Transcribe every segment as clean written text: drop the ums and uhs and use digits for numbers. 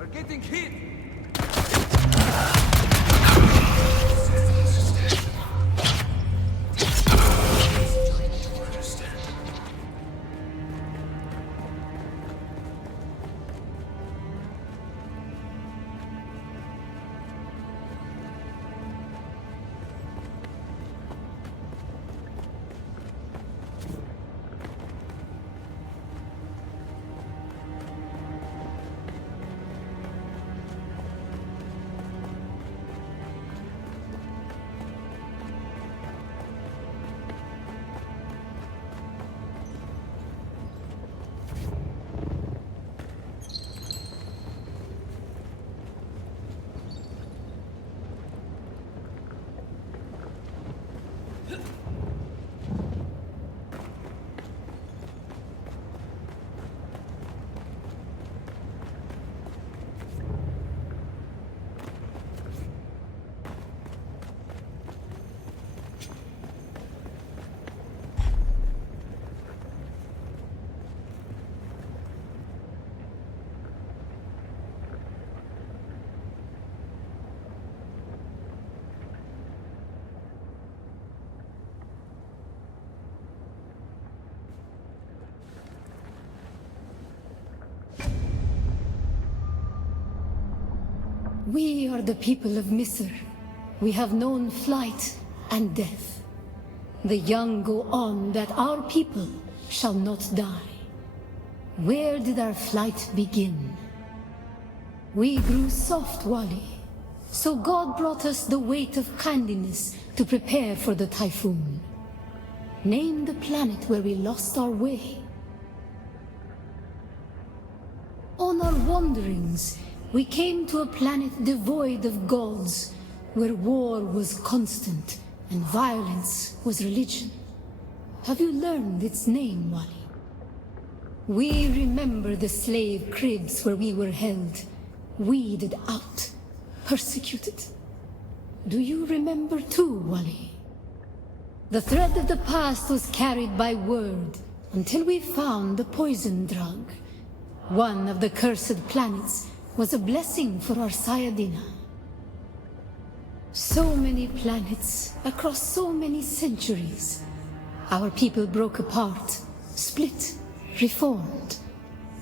We're getting hit! We are the people of Misr. We have known flight and death. The young go on that our people shall not die. Where did our flight begin? We grew soft, Wali. So God brought us the weight of kindness to prepare for the typhoon. Name the planet where we lost our way. On our wanderings, we came to a planet devoid of gods, where war was constant and violence was religion. Have you learned its name, Wali? We remember the slave cribs where we were held, weeded out, persecuted. Do you remember too, Wali? The thread of the past was carried by word until we found the poison drug. One of the cursed planets was a blessing for our Sayadina. So many planets, across so many centuries. Our people broke apart, split, reformed.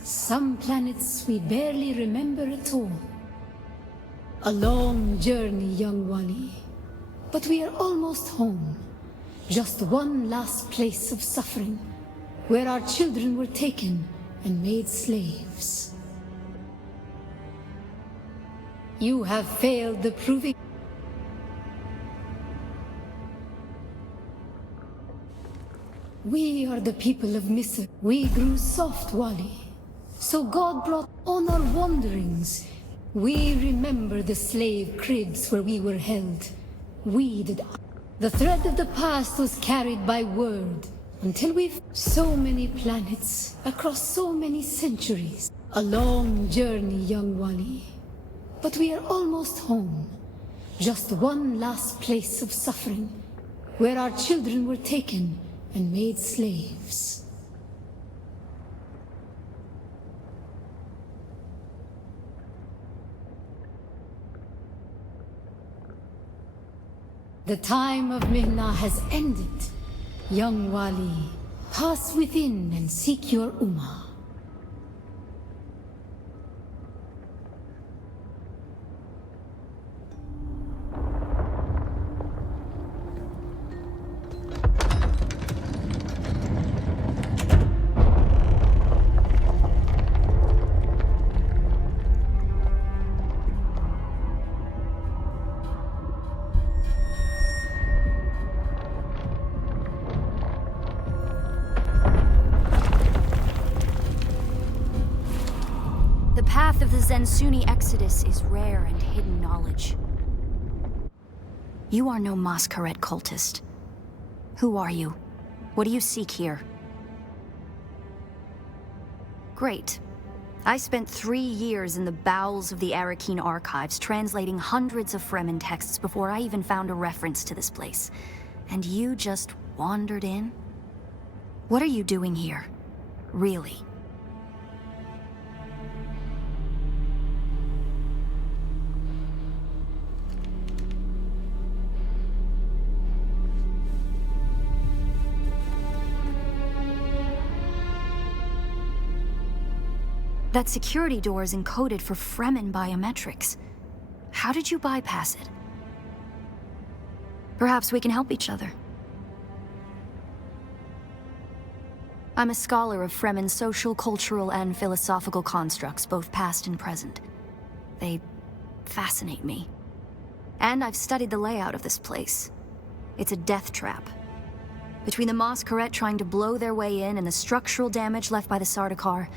Some planets we barely remember at all. A long journey, young Wali. But we are almost home. Just one last place of suffering, where our children were taken and made slaves. You have failed the proving. We are the people of Misr. We grew soft, Wali. So God brought on our wanderings. We remember the slave cribs where we were held, weeded out. The thread of the past was carried by word until we've so many planets across so many centuries. A long journey, young Wali. But we are almost home. Just one last place of suffering, where our children were taken and made slaves. The time of Mihna has ended. Young Wali, pass within and seek your Ummah. The path of the Zensuni Exodus is rare and hidden knowledge. You are no Masquerade cultist. Who are you? What do you seek here? Great. I spent 3 years in the bowels of the Arakeen archives, translating hundreds of Fremen texts before I even found a reference to this place. And you just wandered in? What are you doing here? Really? That security door is encoded for Fremen biometrics. How did you bypass it? Perhaps we can help each other. I'm a scholar of Fremen social, cultural, and philosophical constructs, both past and present. They fascinate me. And I've studied the layout of this place. It's a death trap. Between the Mosqueret trying to blow their way in and the structural damage left by the Sardaukar,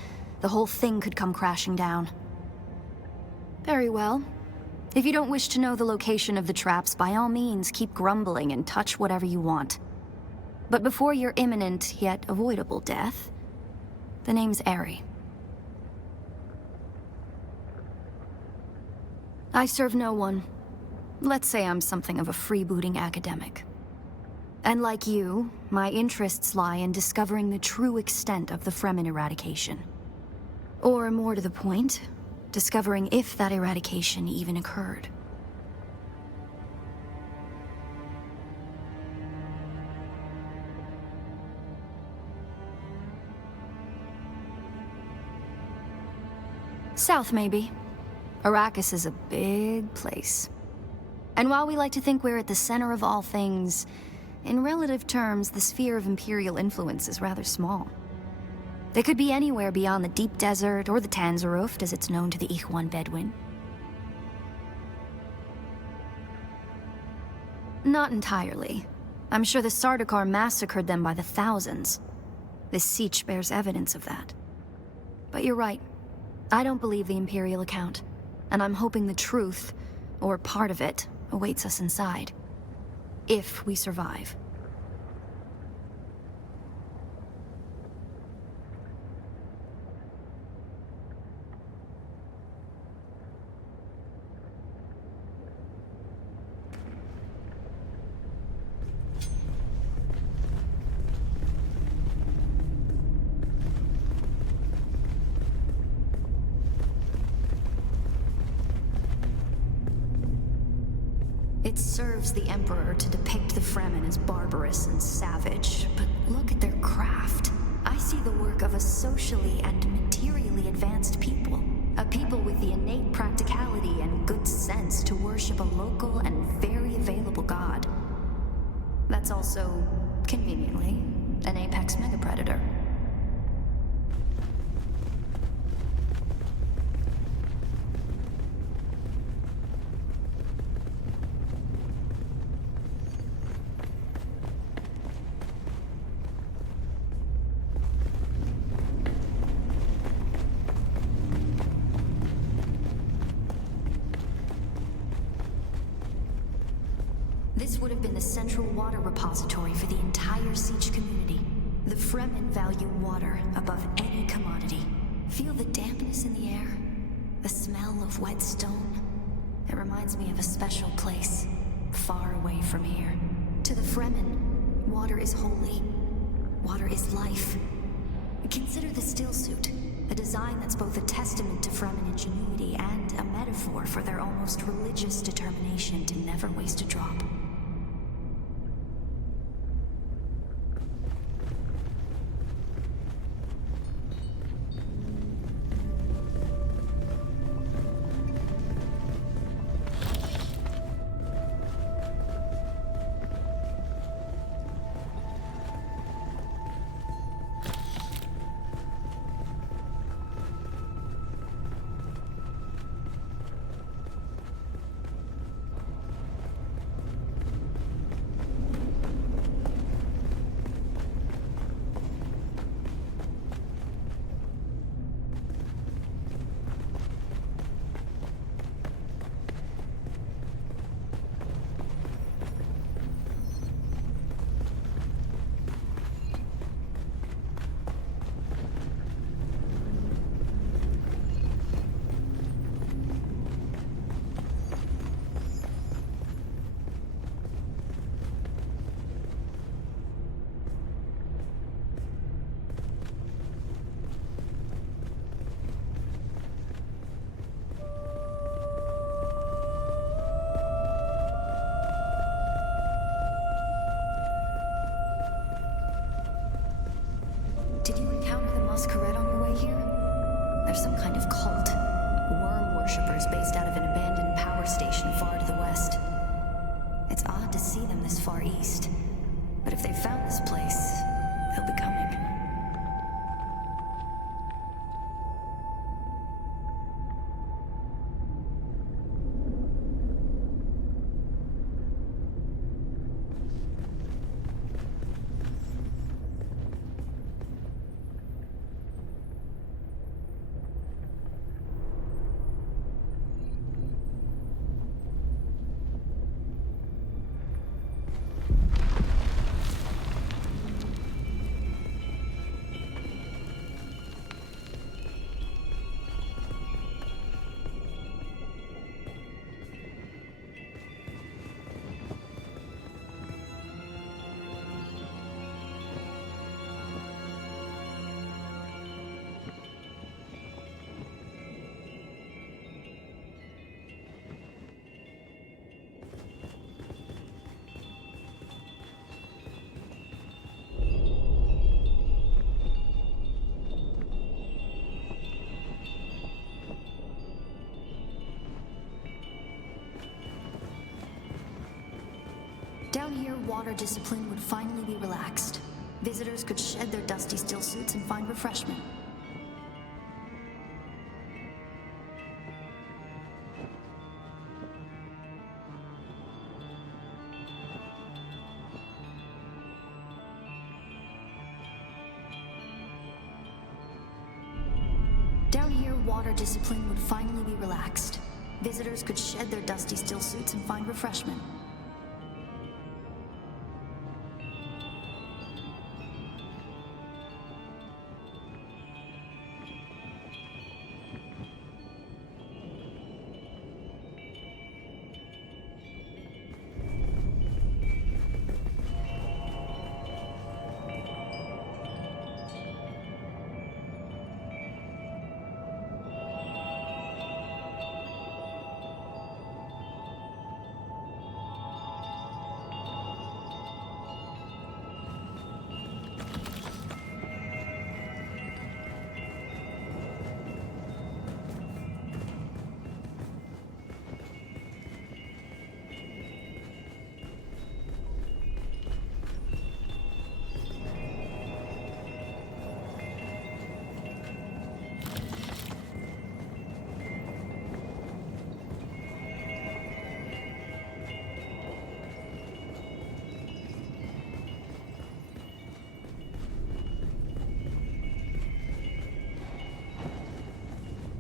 the whole thing could come crashing down. Very well. If you don't wish to know the location of the traps, by all means, keep grumbling and touch whatever you want. But before your imminent, yet avoidable death, the name's Ari. I serve no one. Let's say I'm something of a freebooting academic. And like you, my interests lie in discovering the true extent of the Fremen eradication. Or more to the point, discovering if that eradication even occurred. South, maybe. Arrakis is a big place. And while we like to think we're at the center of all things, in relative terms, the sphere of Imperial influence is rather small. They could be anywhere beyond the deep desert or the Tanzaruft, as it's known to the Ikhwan Bedouin. Not entirely. I'm sure the Sardaukar massacred them by the thousands. This siege bears evidence of that. But you're right. I don't believe the Imperial account, and I'm hoping the truth, or part of it, awaits us inside. If we survive. It serves the Emperor to depict the Fremen as barbarous and savage, but look at their craft. I see the work of a socially and materially advanced people. A people with the innate practicality and good sense to worship a local and very available god. That's also, conveniently, an apex megapredator. This would have been the central water repository for the entire Siege community. The Fremen value water above any commodity. Feel the dampness in the air? The smell of wet stone? It reminds me of a special place, far away from here. To the Fremen, water is holy. Water is life. Consider the still suit, a design that's both a testament to Fremen ingenuity and a metaphor for their almost religious determination to never waste a drop. far east. But if they've found this place, they'll be coming. Down here, water discipline would finally be relaxed. Visitors could shed their dusty still suits and find refreshment. Down here, water discipline would finally be relaxed. Visitors could shed their dusty still suits and find refreshment.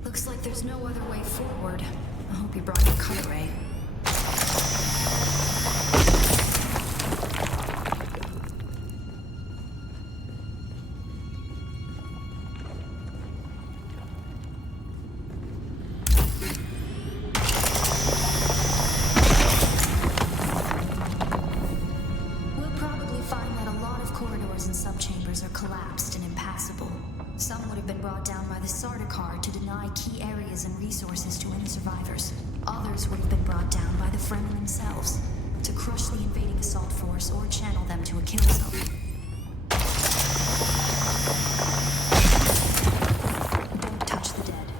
Looks like there's no other way forward. I hope you brought your cutter ray. We'll probably find that a lot of corridors and subchambers are collapsed and impassable. Some would have been brought down by the Sardaukar to deny key areas and resources to any survivors. Others would have been brought down by the Fremen themselves to crush the invading assault force or channel them to a kill zone. Don't touch the dead.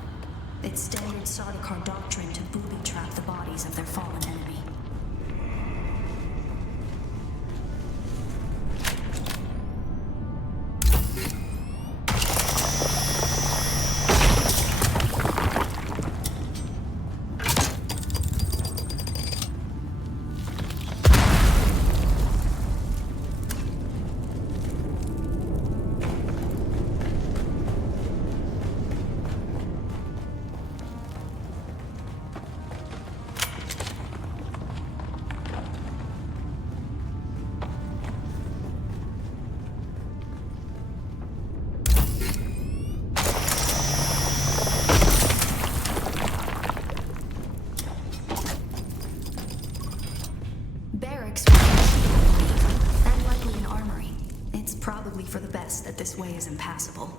It's standard Sardaukar doctrine to booby trap the bodies of their fallen enemy. Probably for the best that this way is impassable.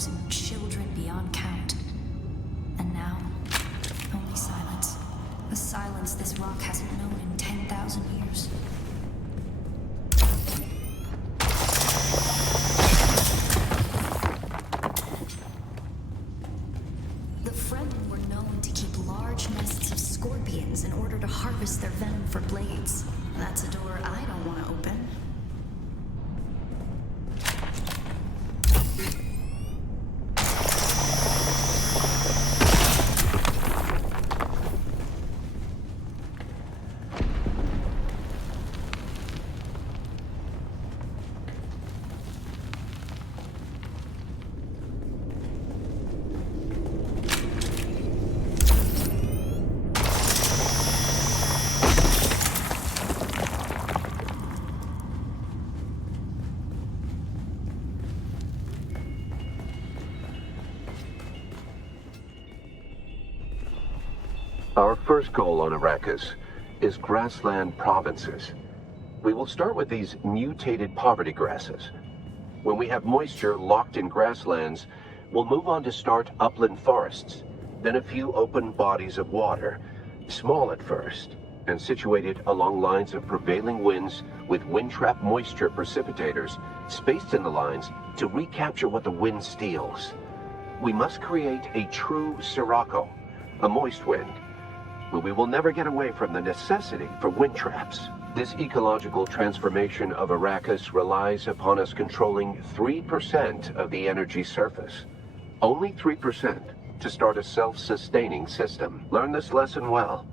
wives and children beyond count. And now, only silence. A silence this rock hasn't known in 10,000 years. The Fremen were known to keep large nests of scorpions in order to harvest their venom for blades. That's a door I don't want to open. Our first goal on Arrakis is grassland provinces. We will start with these mutated poverty grasses. When we have moisture locked in grasslands, we'll move on to start upland forests, then a few open bodies of water, small at first, and situated along lines of prevailing winds with wind-trap moisture precipitators spaced in the lines to recapture what the wind steals. We must create a true sirocco, a moist wind, but we will never get away from the necessity for wind traps. This ecological transformation of Arrakis relies upon us controlling 3% of the energy surface. Only 3% to start a self-sustaining system. Learn this lesson well.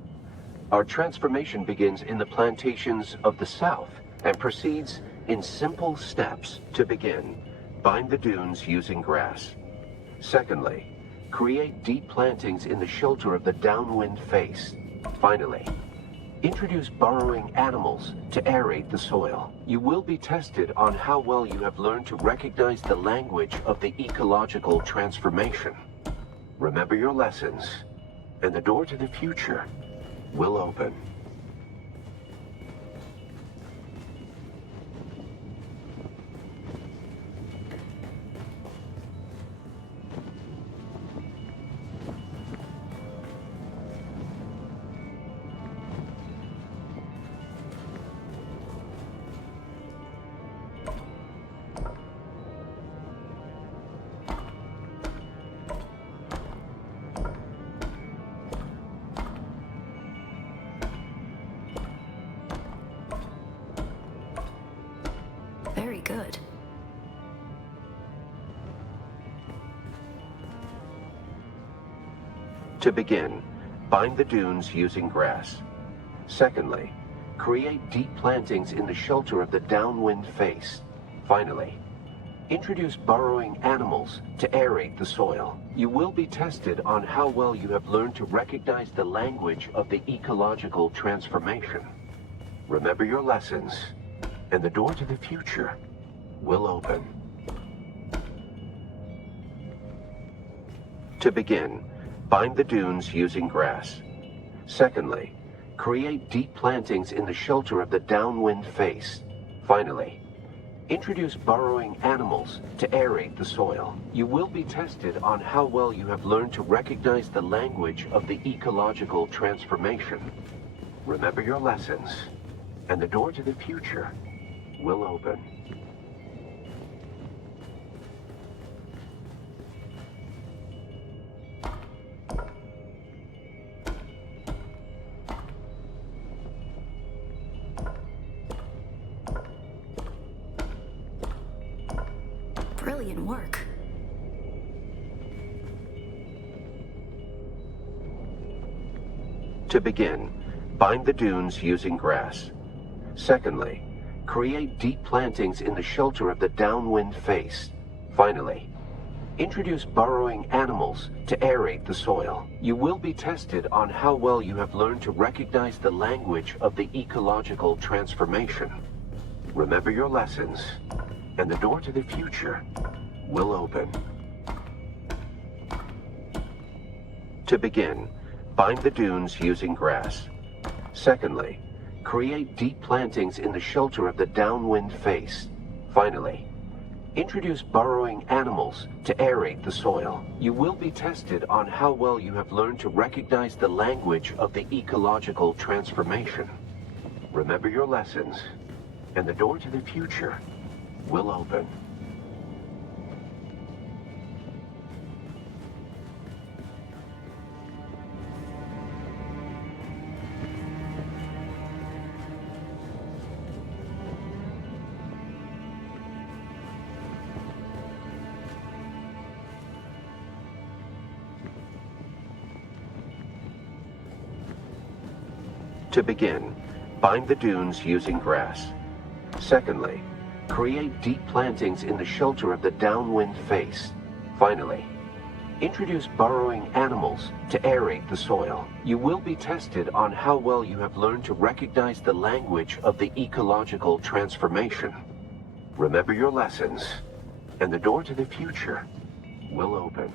Our transformation begins in the plantations of the south and proceeds in simple steps. To begin, bind the dunes using grass. Secondly, create deep plantings in the shelter of the downwind face. Finally, introduce burrowing animals to aerate the soil. You will be tested on how well you have learned to recognize the language of the ecological transformation. Remember your lessons, and the door to the future will open. Very good. To begin, bind the dunes using grass. Secondly, create deep plantings in the shelter of the downwind face. Finally, introduce burrowing animals to aerate the soil. You will be tested on how well you have learned to recognize the language of the ecological transformation. Remember your lessons, and the door to the future will open. To begin, bind the dunes using grass. Secondly, create deep plantings in the shelter of the downwind face. Finally, introduce burrowing animals to aerate the soil. You will be tested on how well you have learned to recognize the language of the ecological transformation. Remember your lessons, and the door to the future will open. Brilliant work. To begin, bind the dunes using grass. Secondly, create deep plantings in the shelter of the downwind face. Finally, introduce burrowing animals to aerate the soil. You will be tested on how well you have learned to recognize the language of the ecological transformation. Remember your lessons, and the door to the future will open. To begin, bind the dunes using grass. Secondly, create deep plantings in the shelter of the downwind face. Finally, Introduce burrowing animals to aerate the soil. You will be tested on how well you have learned to recognize the language of the ecological transformation. Remember your lessons, and the door to the future will open. To begin, bind the dunes using grass. Secondly, create deep plantings in the shelter of the downwind face. Finally, introduce burrowing animals to aerate the soil. You will be tested on how well you have learned to recognize the language of the ecological transformation. Remember your lessons, and the door to the future will open.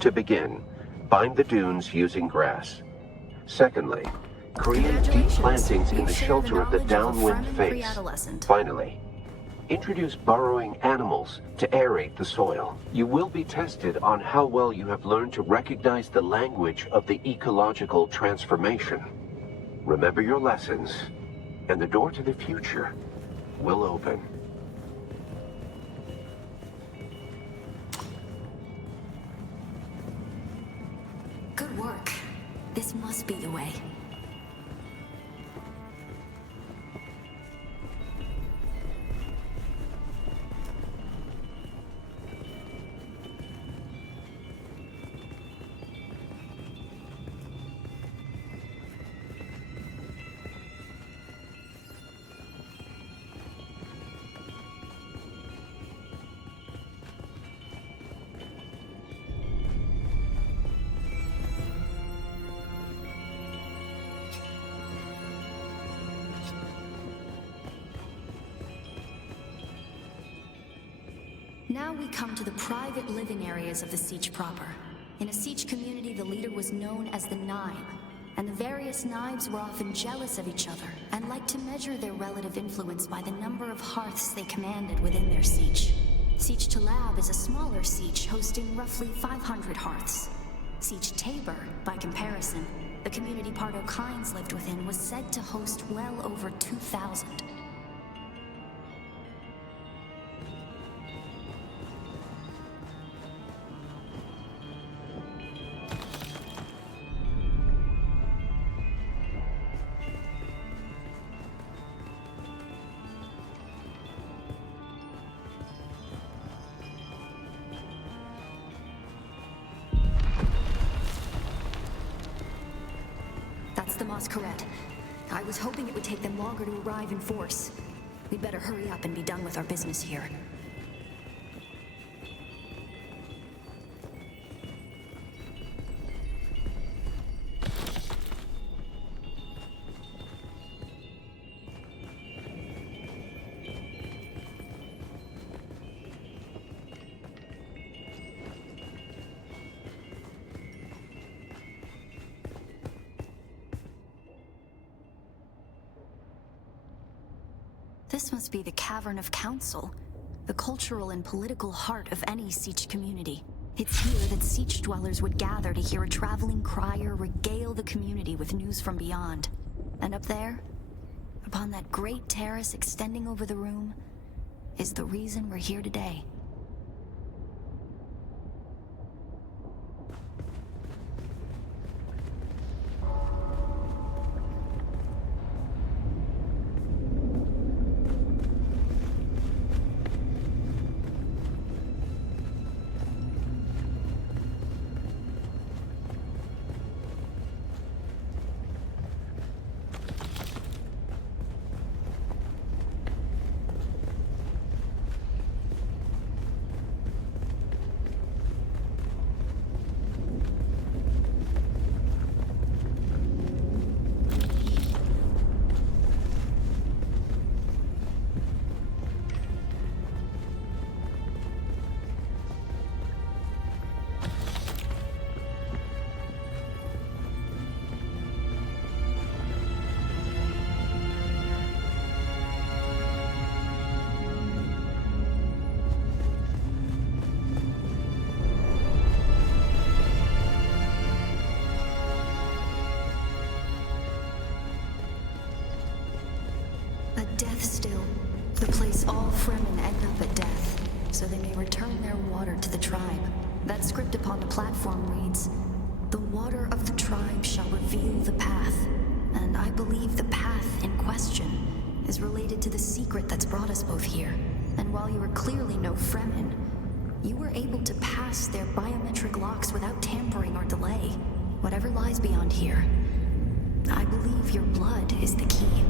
To begin, bind the dunes using grass. Secondly, create deep plantings in the shelter of the downwind face. Finally, introduce burrowing animals to aerate the soil. You will be tested on how well you have learned to recognize the language of the ecological transformation. Remember your lessons, and the door to the future will open. Good work. This must be the way. Now we come to the private living areas of the Siege proper. In a Siege community, the leader was known as the Naib, and the various Naibs were often jealous of each other and liked to measure their relative influence by the number of hearths they commanded within their Siege. Siege Talab is a smaller Siege hosting roughly 500 hearths. Siege Tabor, by comparison, the community Pardo Kynes lived within, was said to host well over 2,000. That's the Masquerade. I was hoping it would take them longer to arrive in force. We'd better hurry up and be done with our business here. This must be the Cavern of Council, the cultural and political heart of any Siege community. It's here that Siege dwellers would gather to hear a traveling crier regale the community with news from beyond. And up there, upon that great terrace extending over the room, is the reason we're here today. says all Fremen end up at death, so they may return their water to the tribe. That script upon the platform reads, "The water of the tribe shall reveal the path." And I believe the path in question is related to the secret that's brought us both here. And while you are clearly no Fremen, you were able to pass their biometric locks without tampering or delay. Whatever lies beyond here, I believe your blood is the key.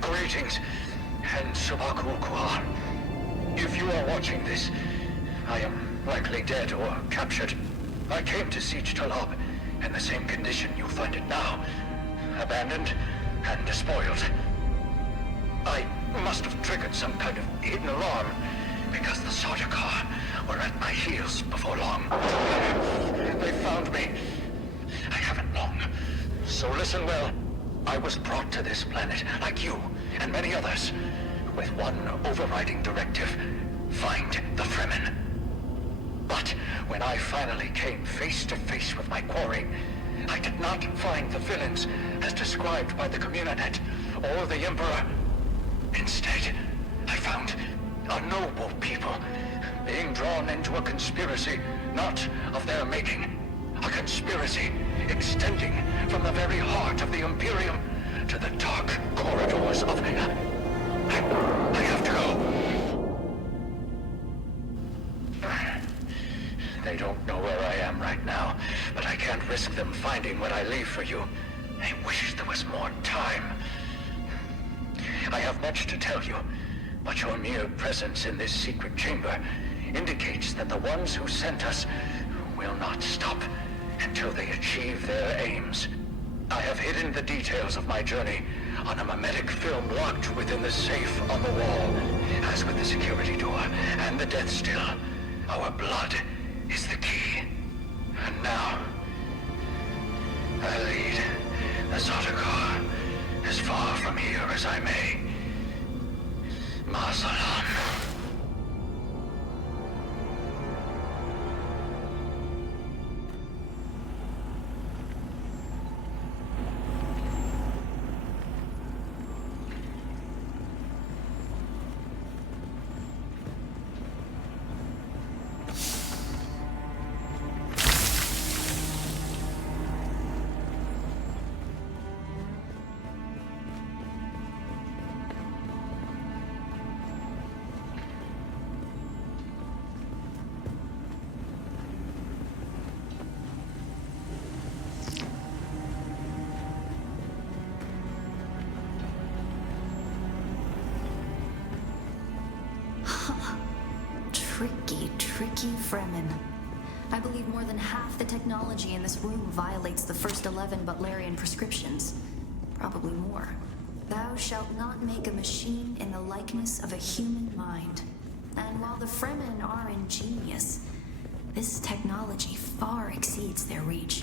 Greetings, and Sabakul. If you are watching this, I am likely dead or captured. I came to Siege Talab in the same condition you'll find it now. Abandoned and despoiled. I must have triggered some kind of hidden alarm, because the Sardaukar were at my heels before long. They found me. I haven't long. So listen well. I was brought to this planet, like you and many others, with one overriding directive: find the Fremen. But when I finally came face to face with my quarry, I did not find the villains as described by the Communinet or the Emperor. Instead, I found a noble people being drawn into a conspiracy not of their making. A conspiracy extending from the very heart of the Imperium to the dark corridors of... I have to go. They don't know where I am right now, but I can't risk them finding what I leave for you. I wish there was more time. I have much to tell you, but your mere presence in this secret chamber indicates that the ones who sent us will not stop until they achieve their aims. I have hidden the details of my journey on a mimetic film locked within the safe on the wall. As with the security door and the death still, our blood is the key. And now, I lead the Zotokar as far from here as I may. Masalam. Tricky Fremen. I believe more than half the technology in this room violates the first 11 Butlerian prescriptions. Probably more. Thou shalt not make a machine in the likeness of a human mind. And while the Fremen are ingenious, this technology far exceeds their reach.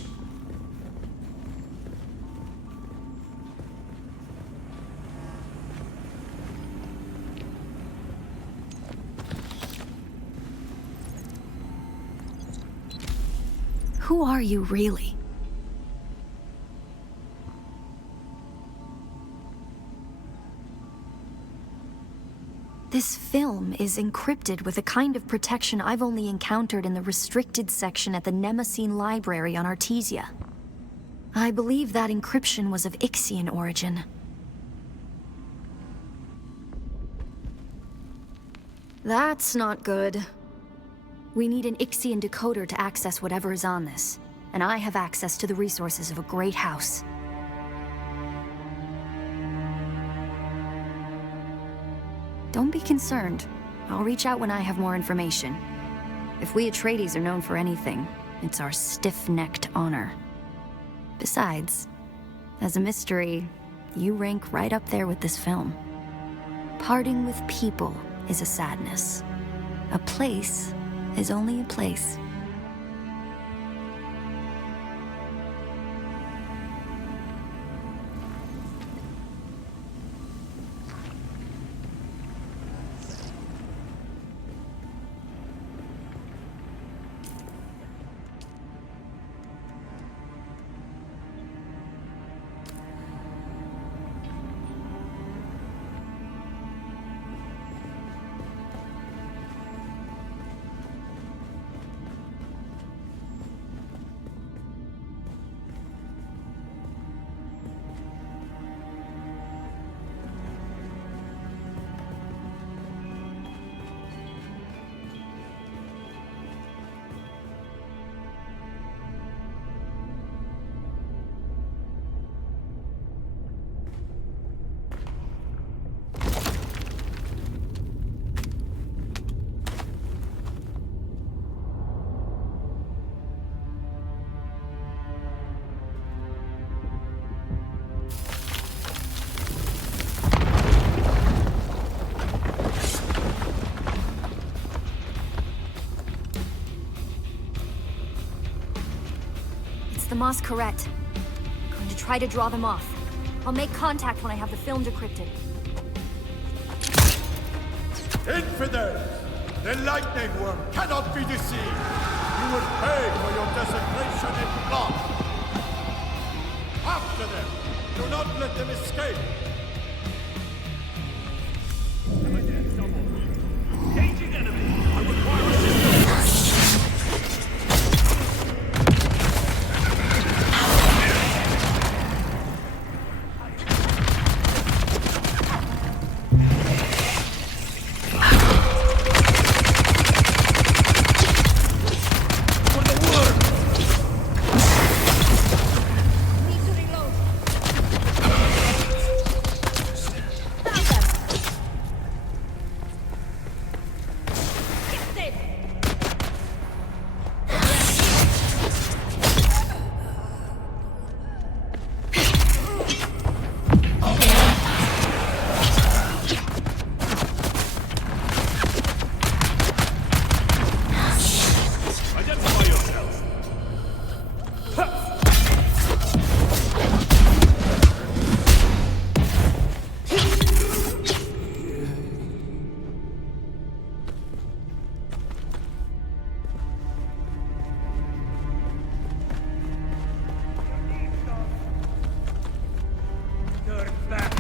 Who are you really? This film is encrypted with a kind of protection I've only encountered in the restricted section at the Nemesine Library on Artesia. I believe that encryption was of Ixian origin. That's not good. We need an Ixian decoder to access whatever is on this, and I have access to the resources of a great house. Don't be concerned. I'll reach out when I have more information. If we Atreides are known for anything, it's our stiff-necked honor. Besides, as a mystery, you rank right up there with this film. Parting with people is a sadness. A place is only a place. The Masquerette. I'm going to try to draw them off. I'll make contact when I have the film decrypted. Infidels! The lightning worm cannot be deceived! You will pay for your desecration in blood! After them! Do not let them escape! Engaging enemy! I require assistance! Identify yourself! Turn back!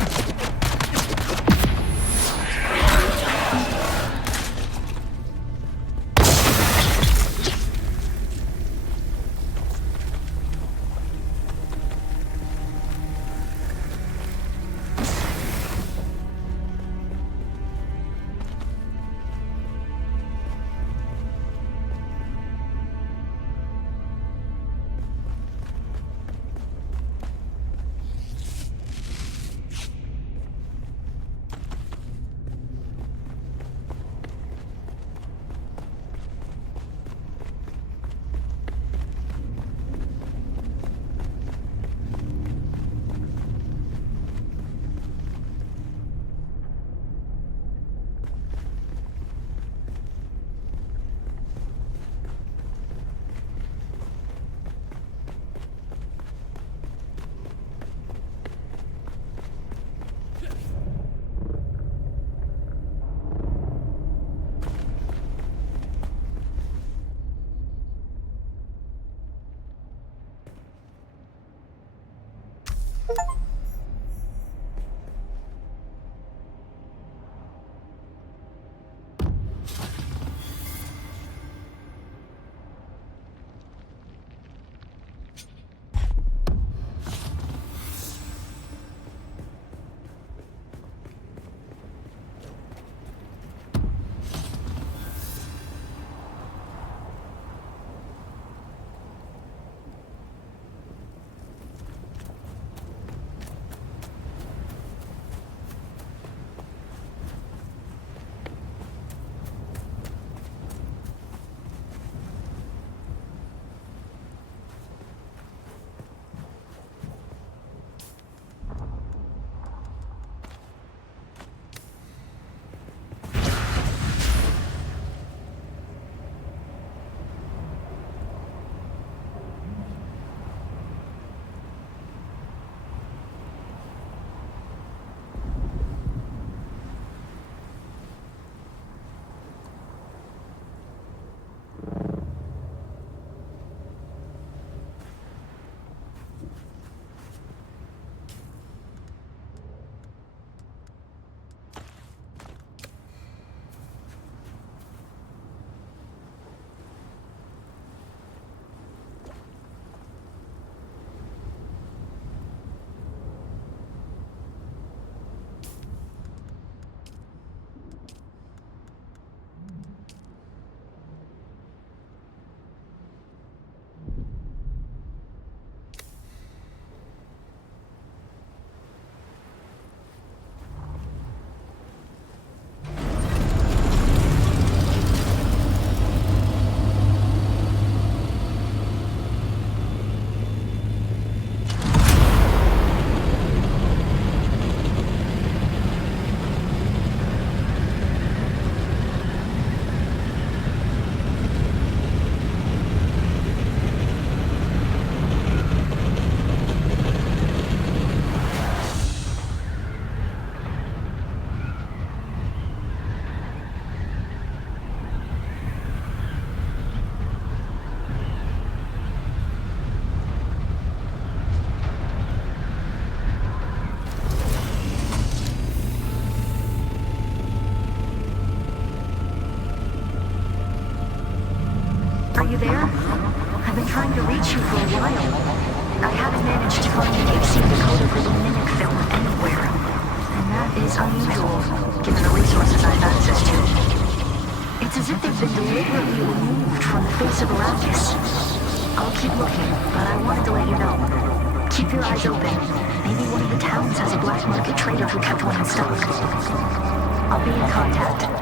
piece of Arrakis. I'll keep looking, but I wanted to let you know. Keep your eyes open. Maybe one of the towns has a black market trader who kept one in stock. I'll be in contact.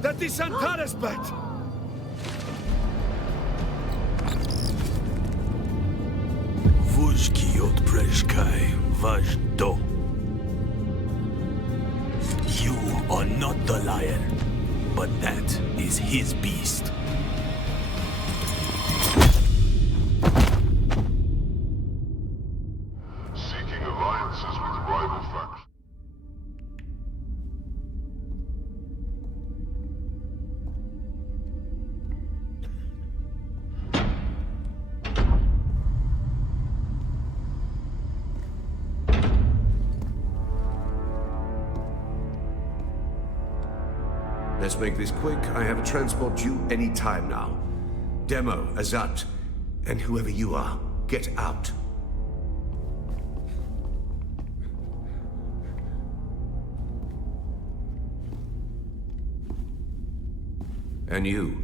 That is Antares bet! Vujki od Prejkai Vajdo. You are not the lion, but that is his beast. Seeking alliances with rival factions. Let's make this quick. I have a transport due any time now. Demo, Azat, and whoever you are, get out. And you.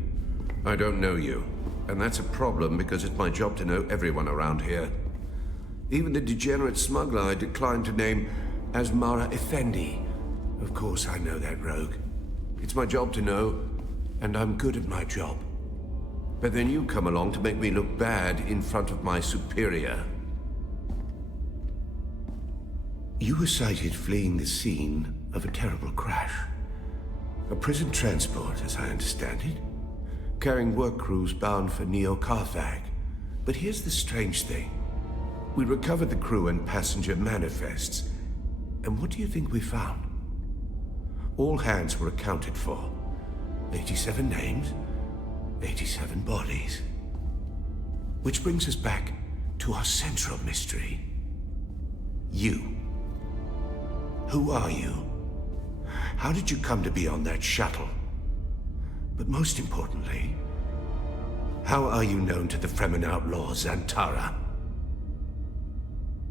I don't know you. And that's a problem because it's my job to know everyone around here. Even the degenerate smuggler I declined to name as Mara Effendi. Of course I know that rogue. It's my job to know, and I'm good at my job. But then you come along to make me look bad in front of my superior. You were sighted fleeing the scene of a terrible crash. A prison transport, as I understand it, carrying work crews bound for Neo-Carthag. But here's the strange thing. We recovered the crew and passenger manifests, and what do you think we found? All hands were accounted for. 87 names, 87 bodies. Which brings us back to our central mystery. You. Who are you? How did you come to be on that shuttle? But most importantly, how are you known to the Fremen outlaw Zantara?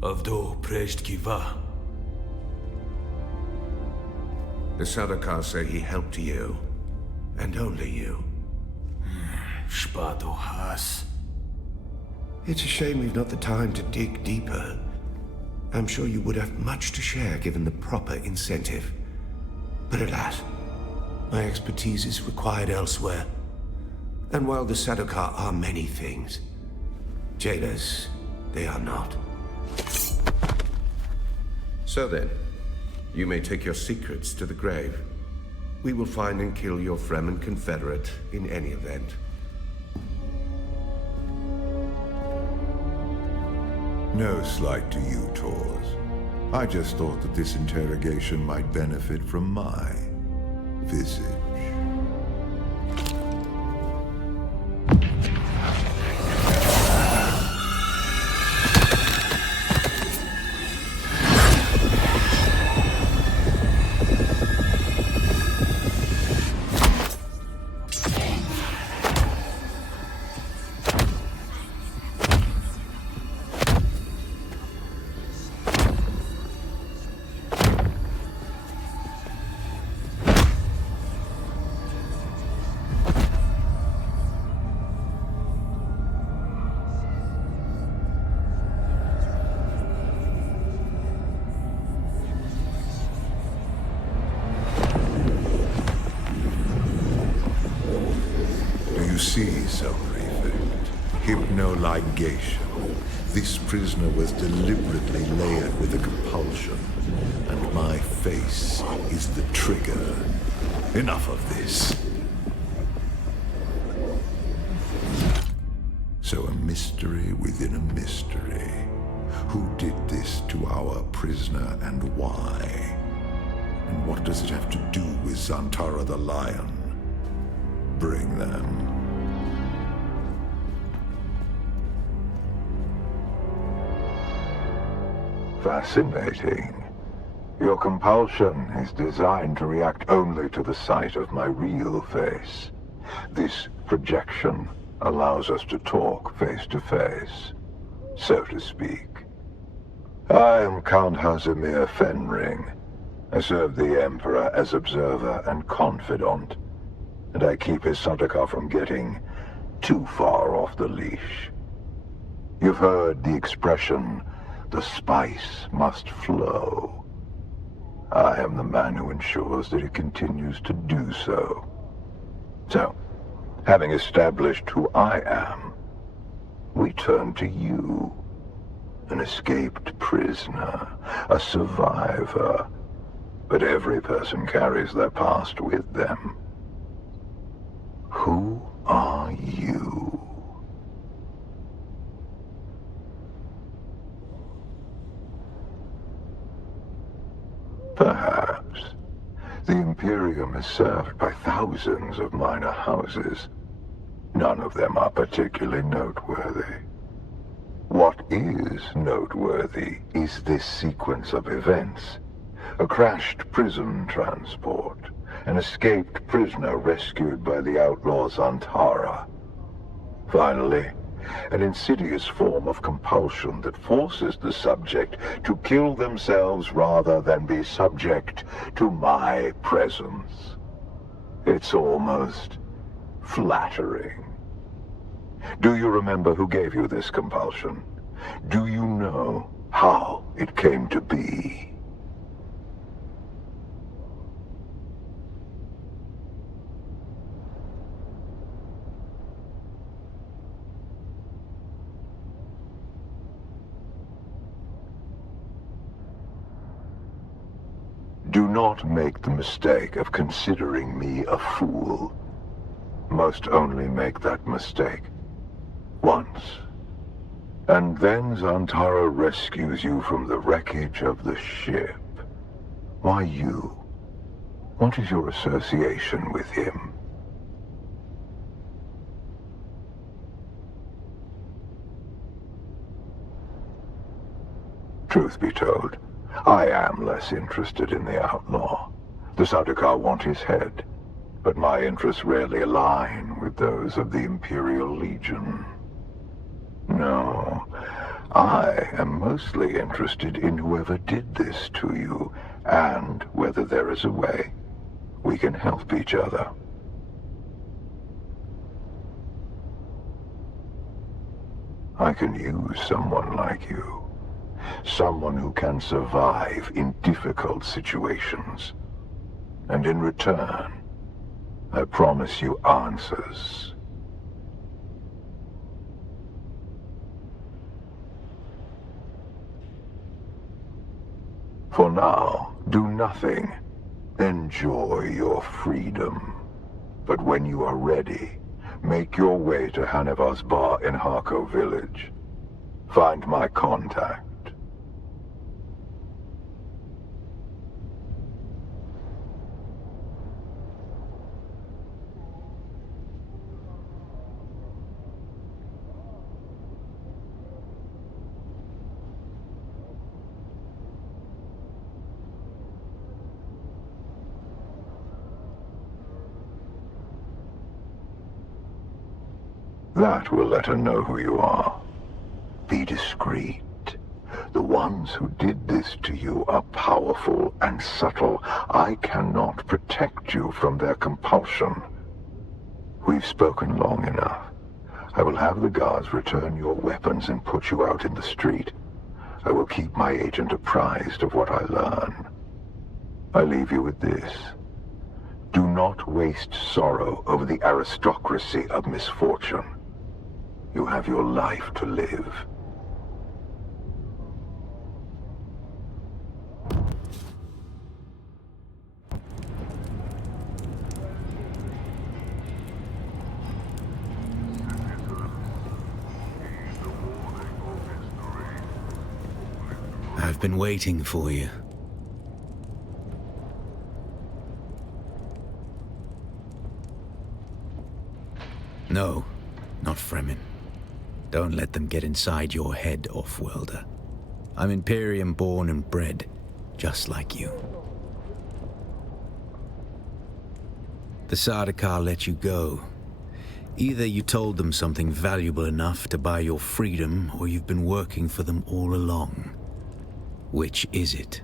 Avdo Prejkiva. The Sardaukar say he helped you, and only you. Spado Has. It's a shame we've not the time to dig deeper. I'm sure you would have much to share given the proper incentive. But alas, my expertise is required elsewhere. And while the Sardaukar are many things, jailers, they are not. So then, you may take your secrets to the grave. We will find and kill your Fremen confederate in any event. No slight to you, Tors. I just thought that this interrogation might benefit from my visage. You see, Sub-Prefect, hypnoligation. This prisoner was deliberately layered with a compulsion, and my face is the trigger. Enough of this. So a mystery within a mystery. Who did this to our prisoner and why? And what does it have to do with Zantara the Lion? Bring them. Fascinating. Your compulsion is designed to react only to the sight of my real face. This projection allows us to talk face to face, so to speak. I am Count Hazimir Fenring. I serve the Emperor as observer and confidant, and I keep his Sardaukar from getting too far off the leash. You've heard the expression, the spice must flow. I am the man who ensures that it continues to do so. So, having established who I am, we turn to you. An escaped prisoner, a survivor. But every person carries their past with them. Who are you? Perhaps. The Imperium is served by thousands of minor houses. None of them are particularly noteworthy. What is noteworthy is this sequence of events. A crashed prison transport. An escaped prisoner rescued by the outlaws Antara. Finally, an insidious form of compulsion that forces the subject to kill themselves rather than be subject to my presence. It's almost flattering. Do you remember who gave you this compulsion? Do you know how it came to be? Do not make the mistake of considering me a fool. Most only make that mistake once. And then Zantara rescues you from the wreckage of the ship. Why you? What is your association with him? Truth be told, I am less interested in the outlaw. The Sardaukar want his head, but my interests rarely align with those of the Imperial Legion. No, I am mostly interested in whoever did this to you, and whether there is a way we can help each other. I can use someone like you. Someone who can survive in difficult situations. And in return, I promise you answers. For now, do nothing. Enjoy your freedom. But when you are ready, make your way to Hanevar's bar in Harko village. Find my contact. That will let her know who you are. Be discreet. The ones who did this to you are powerful and subtle. I cannot protect you from their compulsion. We've spoken long enough. I will have the guards return your weapons and put you out in the street. I will keep my agent apprised of what I learn. I leave you with this. Do not waste sorrow over the aristocracy of misfortune. You have your life to live. I've been waiting for you. No, not Fremen. Don't let them get inside your head, off-worlder. I'm Imperium born and bred, just like you. The Sardaukar let you go. Either you told them something valuable enough to buy your freedom, or you've been working for them all along. Which is it?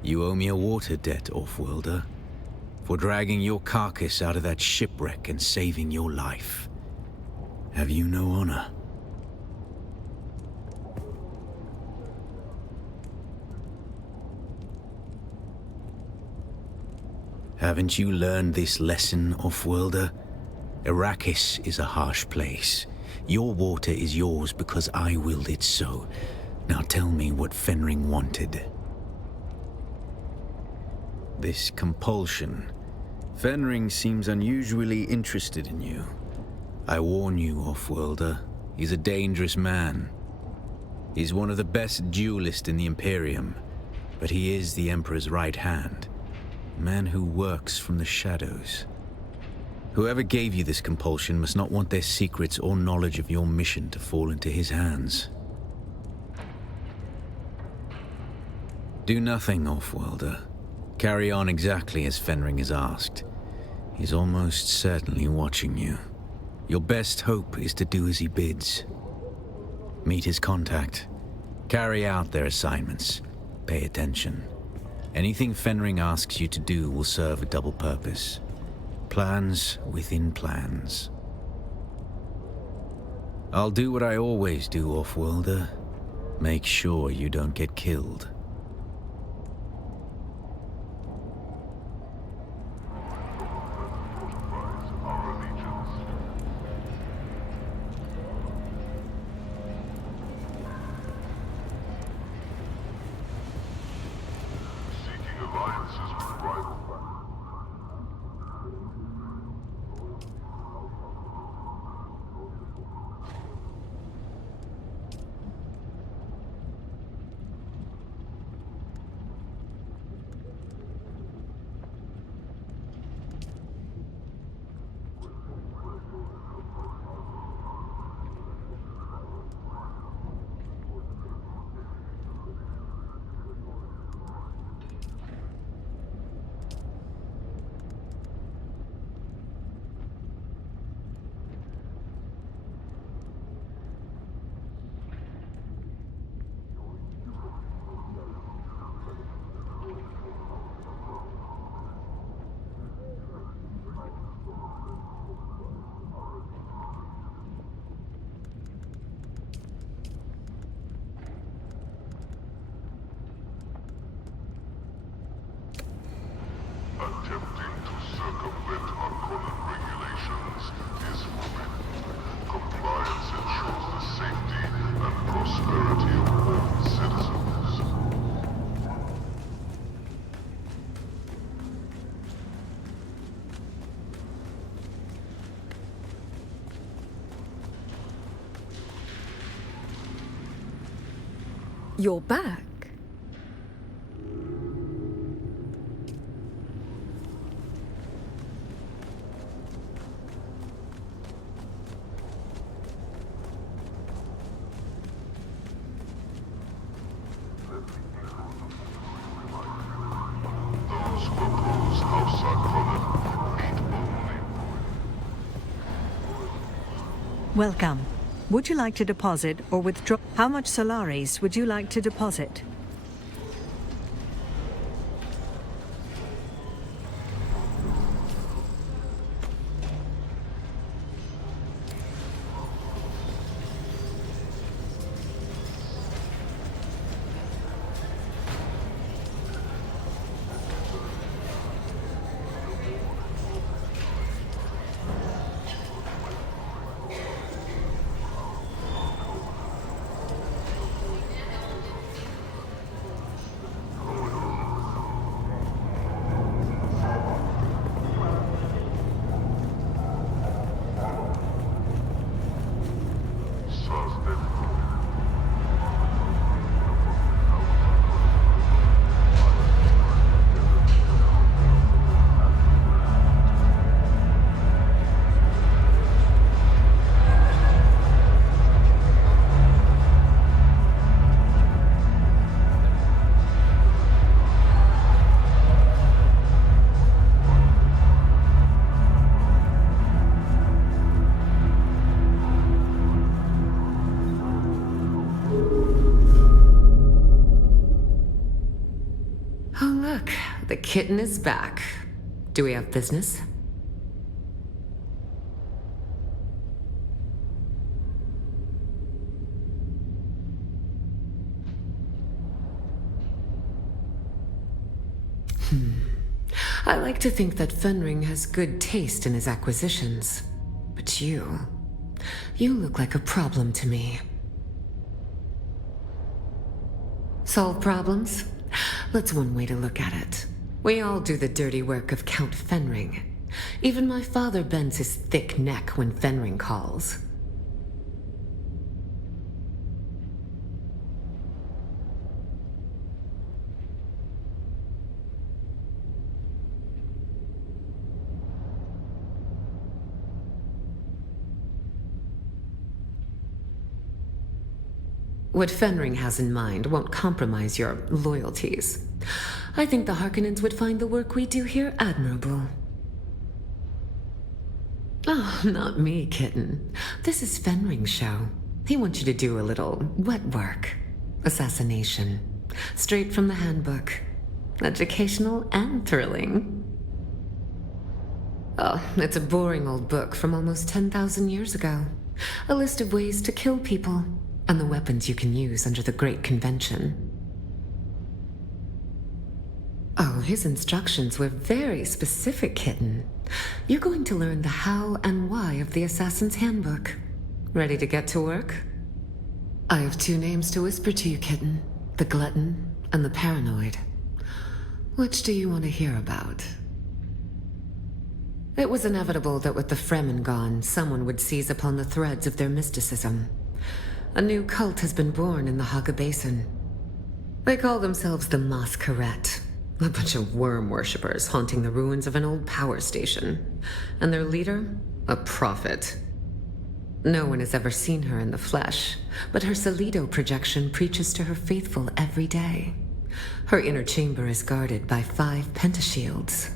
You owe me a water debt, off-worlder, for dragging your carcass out of that shipwreck and saving your life. Have you no honor? Haven't you learned this lesson, Offworlder? Arrakis is a harsh place. Your water is yours because I willed it so. Now tell me what Fenring wanted. This compulsion. Fenring seems unusually interested in you. I warn you, Offworlder. He's a dangerous man. He's one of the best duelists in the Imperium, but he is the Emperor's right hand. A man who works from the shadows. Whoever gave you this compulsion must not want their secrets or knowledge of your mission to fall into his hands. Do nothing, Offworlder. Carry on exactly as Fenring has asked. He's almost certainly watching you. Your best hope is to do as he bids. Meet his contact. Carry out their assignments. Pay attention. Anything Fenring asks you to do will serve a double purpose. Plans within plans. I'll do what I always do, Offworlder. Make sure you don't get killed. Attempting to circumvent Arconan regulations is forbidden. Compliance ensures the safety and prosperity of all citizens. You're back. Those who oppose House Arconan meet only. Welcome. Would you like to deposit or withdraw? How much Solaris would you like to deposit? The kitten is back. Do we have business? I like to think that Fenring has good taste in his acquisitions. But you look like a problem to me. Solve problems? That's one way to look at it. We all do the dirty work of Count Fenring. Even my father bends his thick neck when Fenring calls. What Fenring has in mind won't compromise your loyalties. I think the Harkonnens would find the work we do here admirable. Oh, not me, kitten. This is Fenring's show. He wants you to do a little wet work. Assassination. Straight from the handbook. Educational and thrilling. Oh, it's a boring old book from almost 10,000 years ago. A list of ways to kill people, and the weapons you can use under the Great Convention. Oh, his instructions were very specific, kitten. You're going to learn the how and why of the Assassin's Handbook. Ready to get to work? I have 2 names to whisper to you, kitten. The Glutton and the Paranoid. Which do you want to hear about? It was inevitable that with the Fremen gone, someone would seize upon the threads of their mysticism. A new cult has been born in the Haga Basin. They call themselves the Masquerette, a bunch of worm worshippers haunting the ruins of an old power station. And their leader? A prophet. No one has ever seen her in the flesh, but her Solido projection preaches to her faithful every day. Her inner chamber is guarded by 5 pentashields.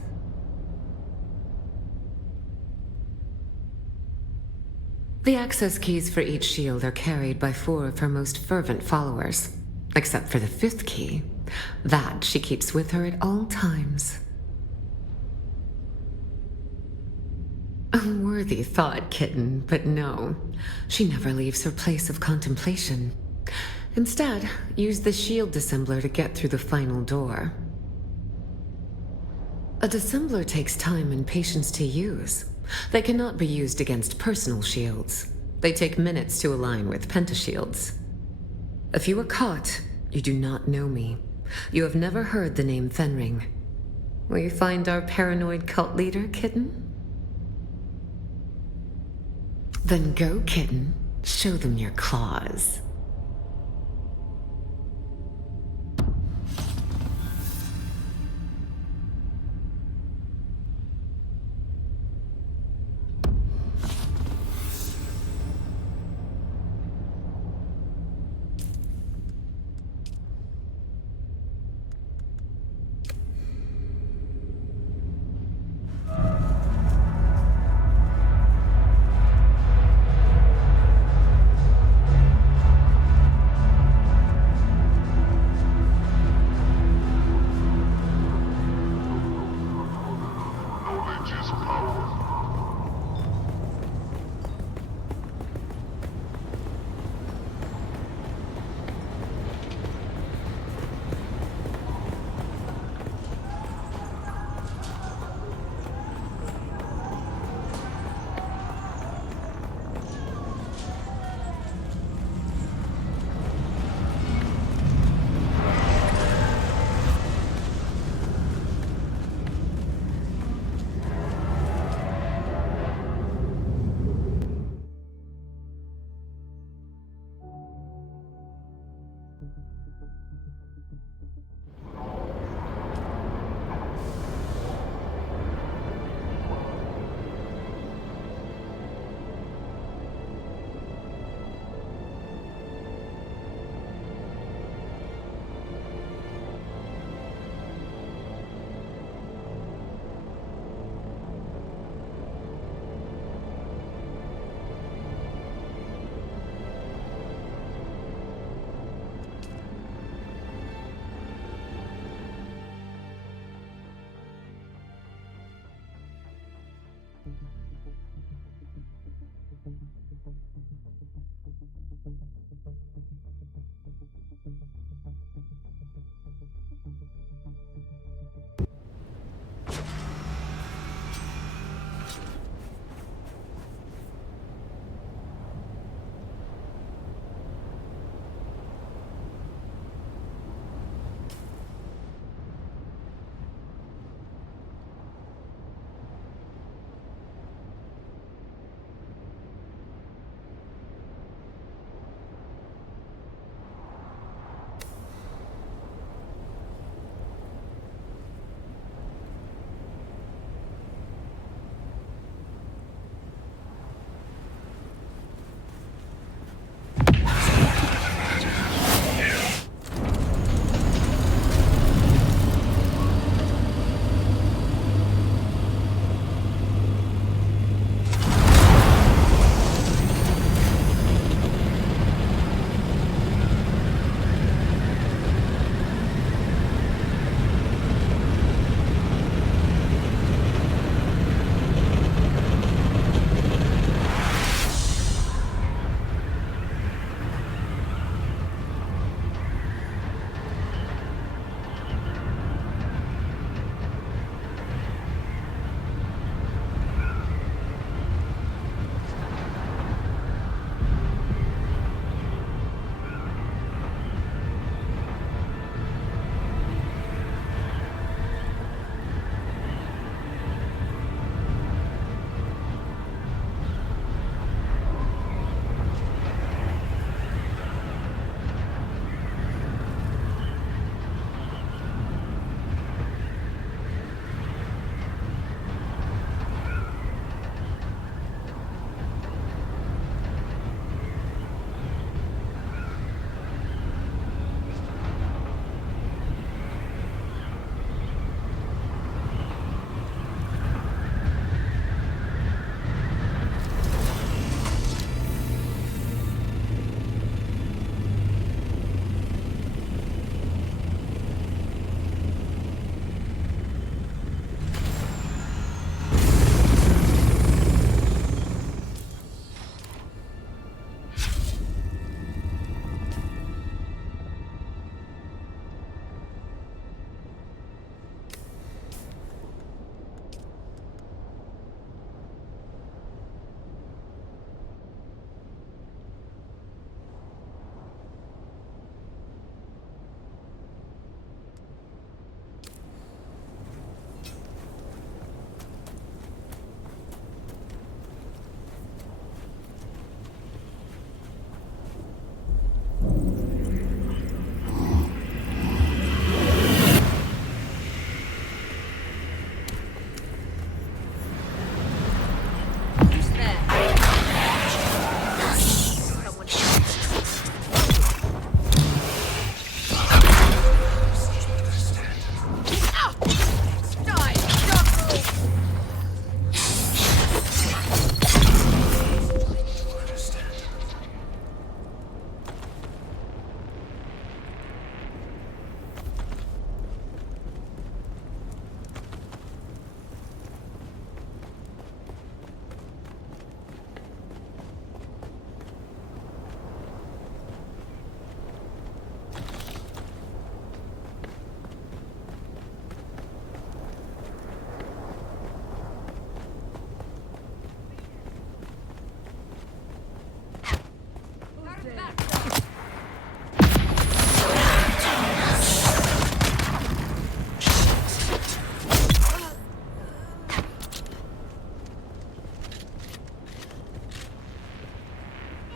The access keys for each shield are carried by 4 of her most fervent followers, except for the 5th key. That she keeps with her at all times. A worthy thought, kitten, but no. She never leaves her place of contemplation. Instead, use the shield dissembler to get through the final door. A dissembler takes time and patience to use. They cannot be used against personal shields. They take minutes to align with pentashields. If you are caught, you do not know me. You have never heard the name Fenring. Will you find our paranoid cult leader, kitten? Then go, kitten. Show them your claws.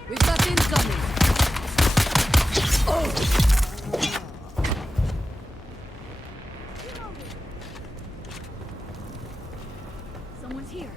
We've got incoming! Someone's here.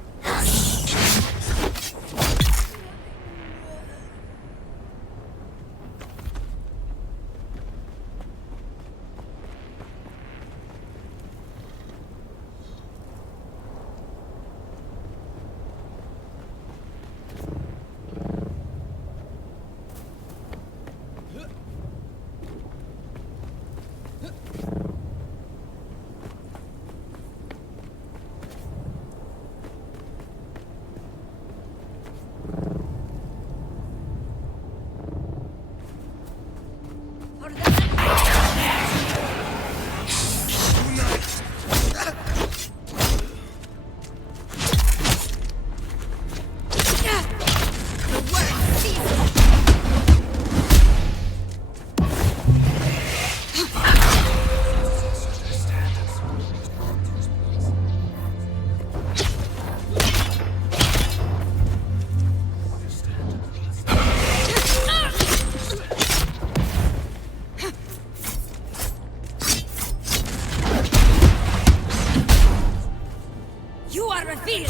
You are revealed!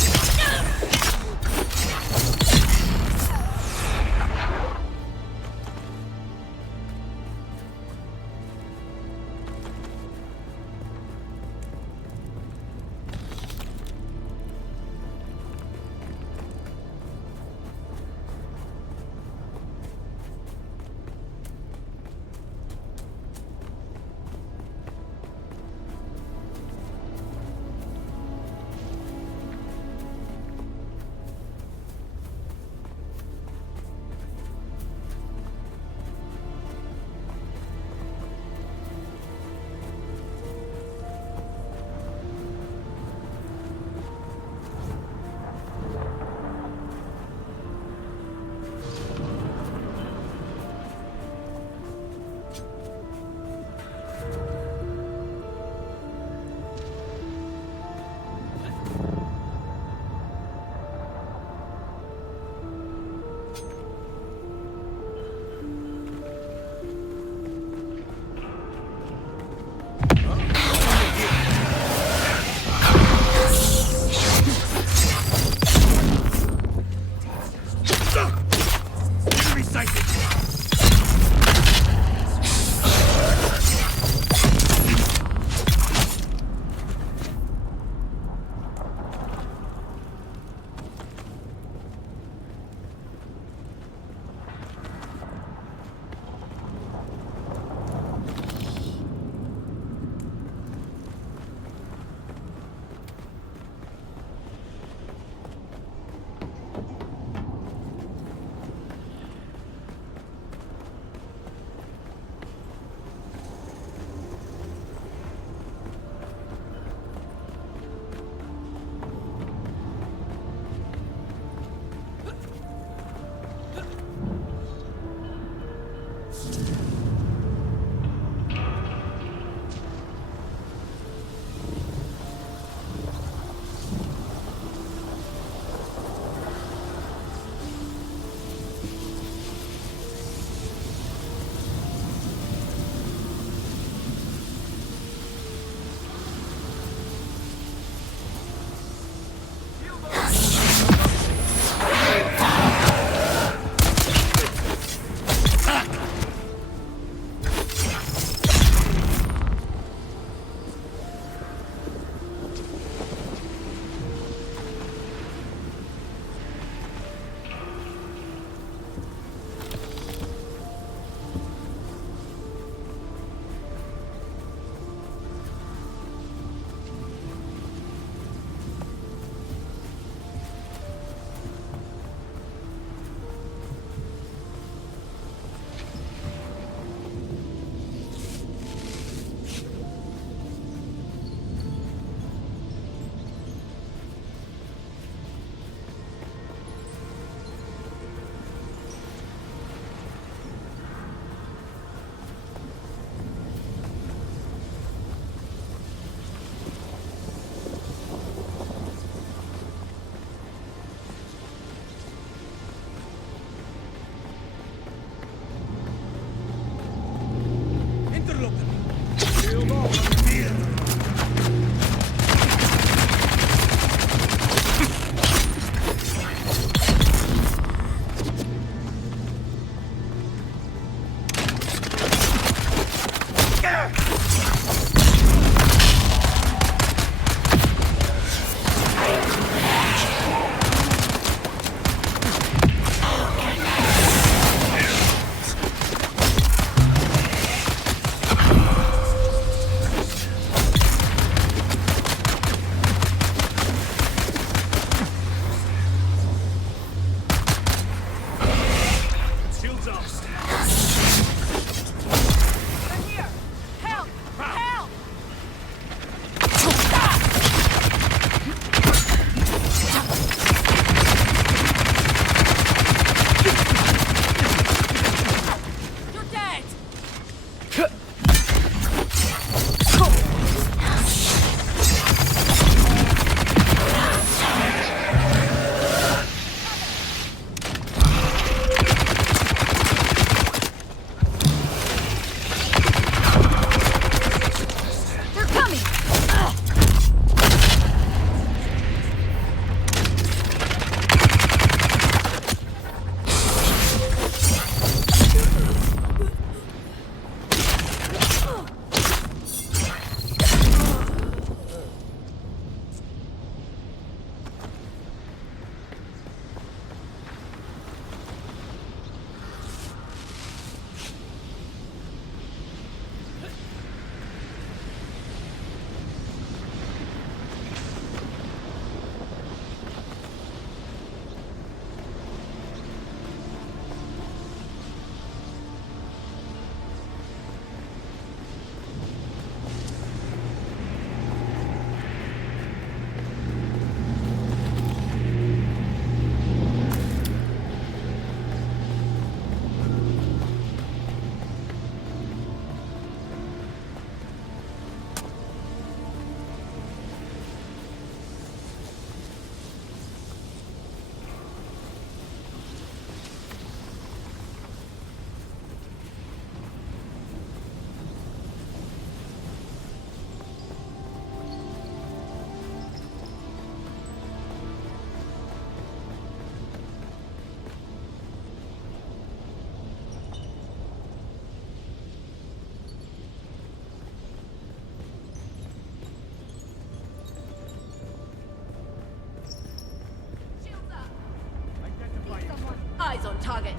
target.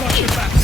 Got your back.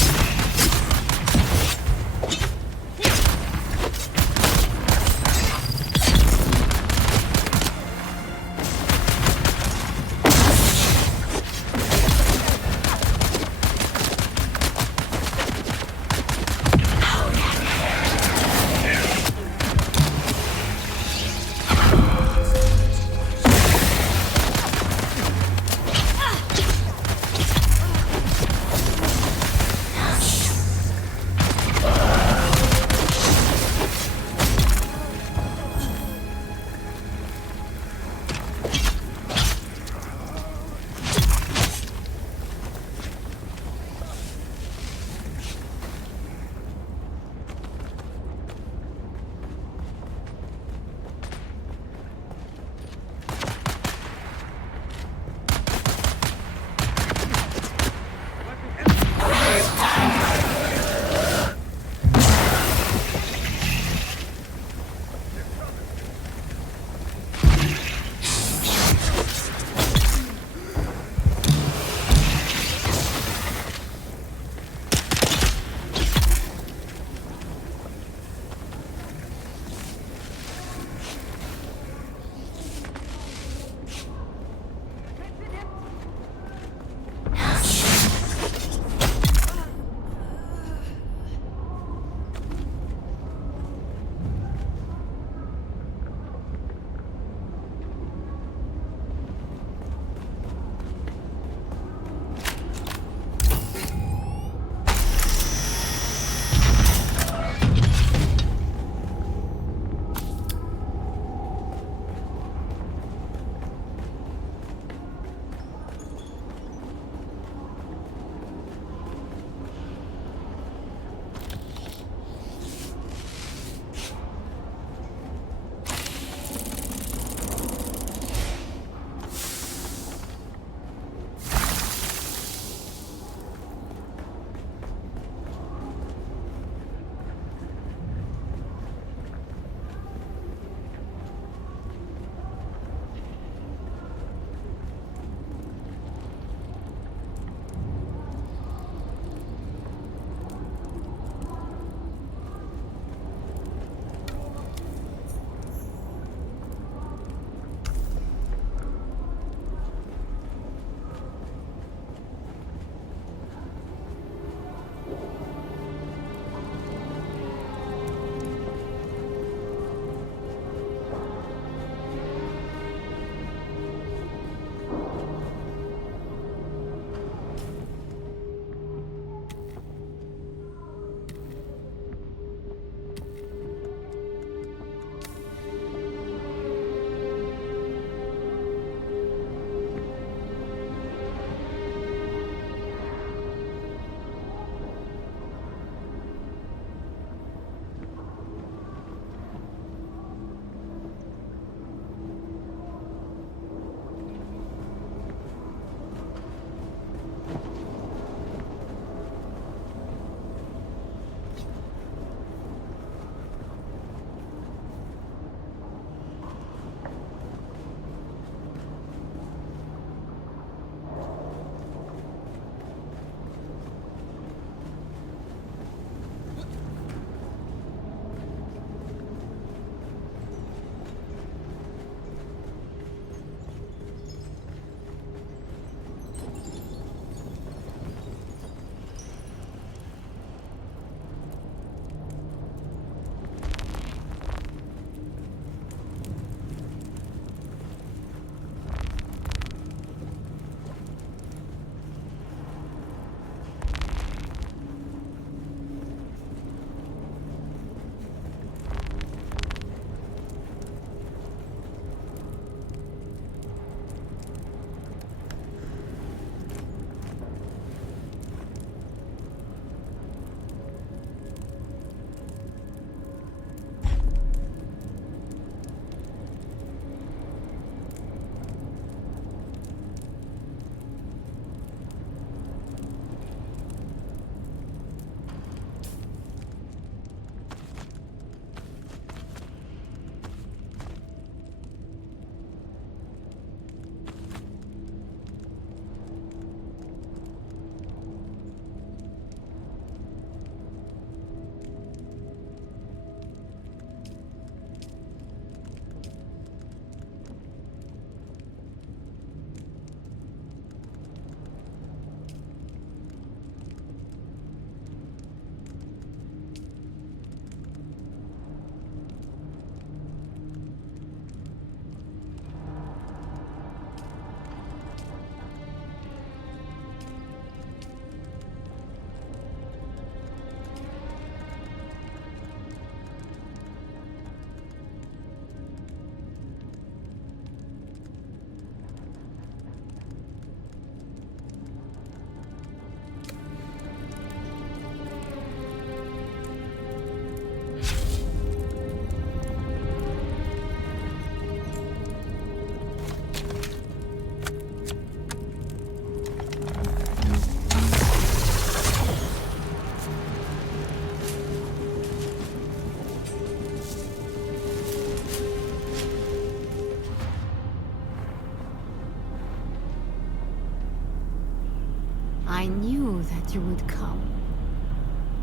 I knew that you would come.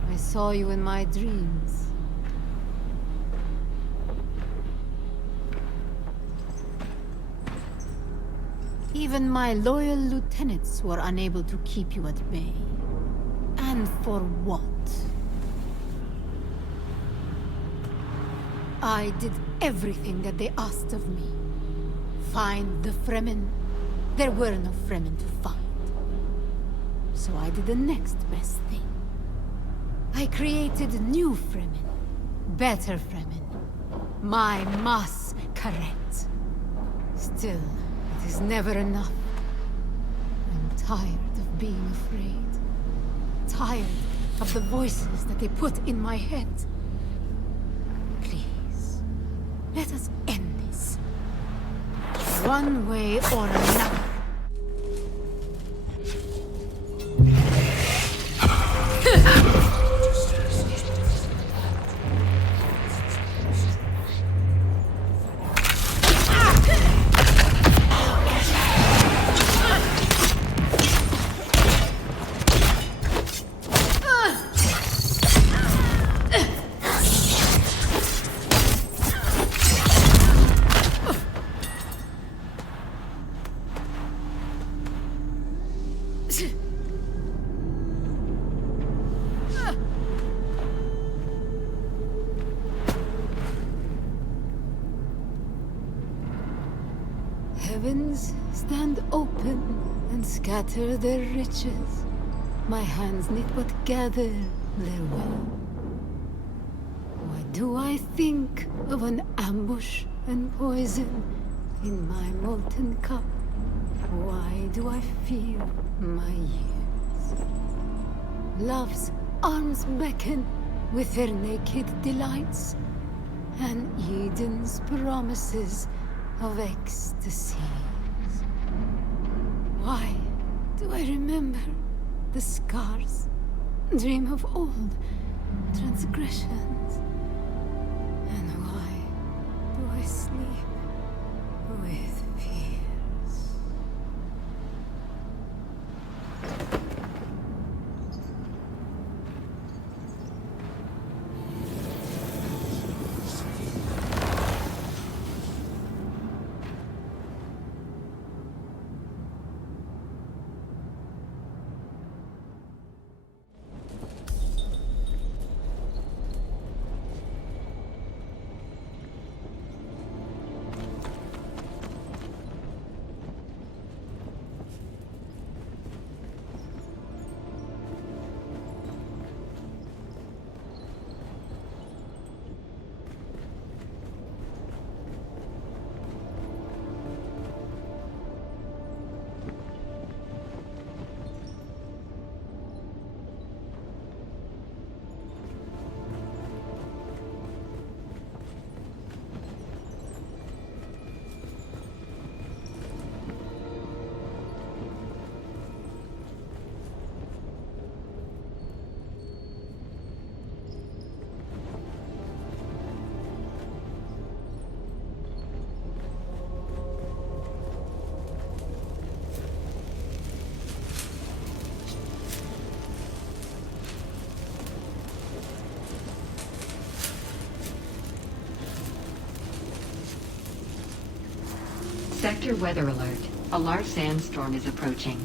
I saw you in my dreams. Even my loyal lieutenants were unable to keep you at bay. And for what? I did everything that they asked of me. Find the Fremen. There were no Fremen to find. So I did the next best thing. I created new Fremen. Better Fremen. My Mas Karet. Still, it is never enough. I'm tired of being afraid. Tired of the voices that they put in my head. Please, let us end this. One way or another. Heavens stand open and scatter their riches. My hands knit but gather their will. Why do I think of an ambush and poison in my molten cup? Why do I feel my years? Love's arms beckon with their naked delights, and Eden's promises of ecstasies. Why do I remember the scars, dream of old transgressions? And why do I sleep with fears? Sector weather alert. A large sandstorm is approaching.